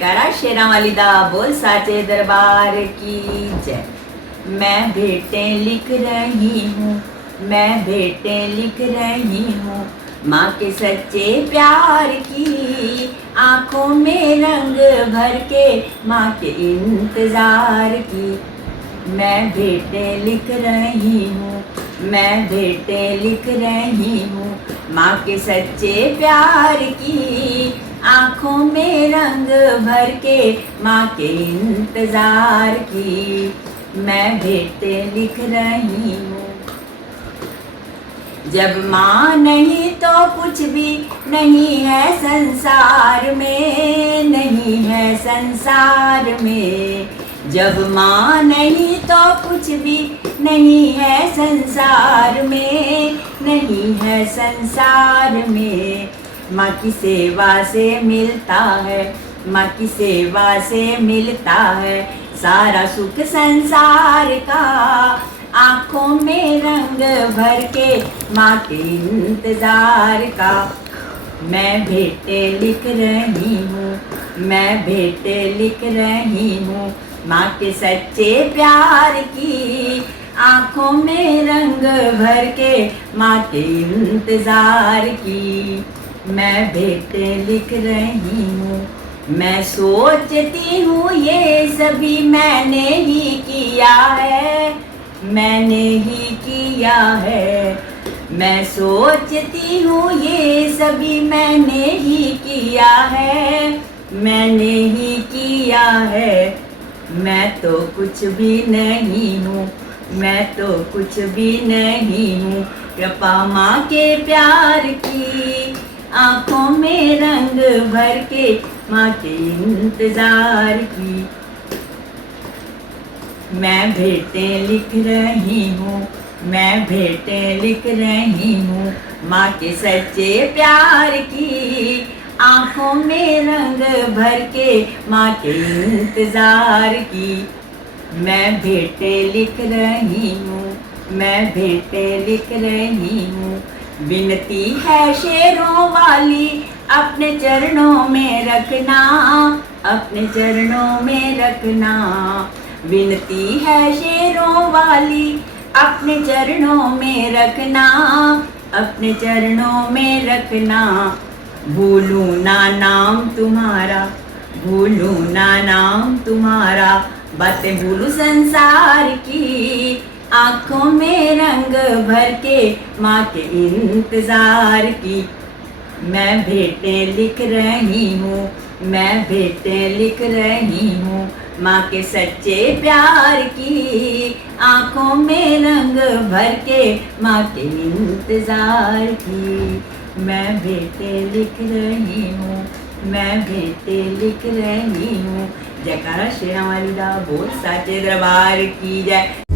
जयकारा शेरा वाली दा बोल साचे दरबार की जय। मैं भेंटें लिख रही हूँ, मैं भेंटें लिख रही हूँ माँ के सच्चे प्यार की। आँखों में रंग भर के माँ के इंतजार की। मैं भेंटें लिख रही हूँ, मैं भेंटें लिख रही हूँ माँ के सच्चे प्यार की। आँखों में रंग भर के माँ के इंतजार की। मैं भेंटें लिख रही हूँ। जब माँ नहीं तो कुछ भी नहीं है संसार में, नहीं है संसार में। जब माँ नहीं तो कुछ भी नहीं है संसार में, नहीं है संसार में। माँ की सेवा से मिलता है, माँ की सेवा से मिलता है सारा सुख संसार का। आँखों में रंग भर के माँ के इंतजार का। मैं भेंटें लिख रही हूँ, मैं भेंटें लिख रही हूँ माँ के सच्चे प्यार की। आँखों में रंग भर के माँ के इंतजार की। मैं भेंटें लिख रही हूँ। मैं सोचती हूँ ये सभी मैंने ही किया है, मैंने ही किया है। मैं सोचती हूँ ये सभी मैंने ही किया है, मैंने ही किया है। मैं तो कुछ भी नहीं हूँ, मैं तो कुछ भी नहीं हूँ कृपा माँ के प्यार की। आँखों में रंग भर के माँ के इंतजार की। मैं भेंटें लिख रही हूँ, मैं भेंटें लिख रही हूँ माँ के सच्चे प्यार की। आँखों में रंग भर के माँ के इंतजार की। मैं भेंटें लिख रही हूँ, मैं भेंटें लिख रही हूँ। विनती है शेरों वाली अपने चरणों में रखना, अपने चरणों में रखना। विनती है शेरों वाली अपने चरणों में रखना, अपने चरणों में रखना। भूलूं ना नाम तुम्हारा, भूलूं ना नाम तुम्हारा, बातें भूलूं संसार की। आँखों में रंग भर के माँ के इंतजार की। मैं भेंटें लिख रही हूँ, मैं भेंटें लिख रही हूँ माँ के सच्चे प्यार की। आँखों में रंग भर के माँ के इंतजार की। मैं भेंटें लिख रही हूँ, मैं भेंटें लिख रही हूँ। जयकारा शेरा वाली दा बोल साचे दरबार की जय।